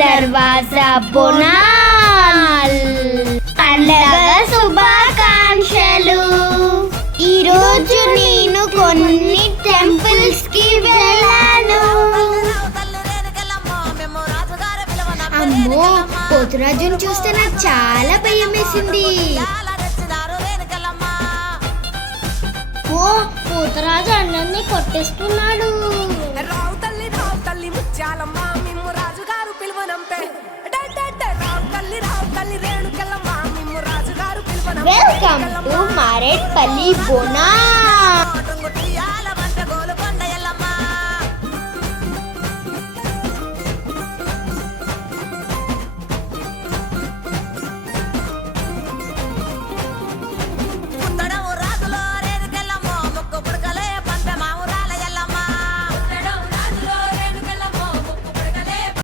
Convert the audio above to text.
దర్వాజా బోనాల్ పండగ శుభాకాంక్షలు. ఈరోజు నేను కొన్ని టెంపుల్స్ కి వెళ్ళాను. అమ్మో, పోతురాజుని చూస్తే నాకు చాలా భయం వేసింది. ఓ, పోతురాజు అందరినీ కొట్టేస్తున్నాడు. Welcome to Marredpally Bonal.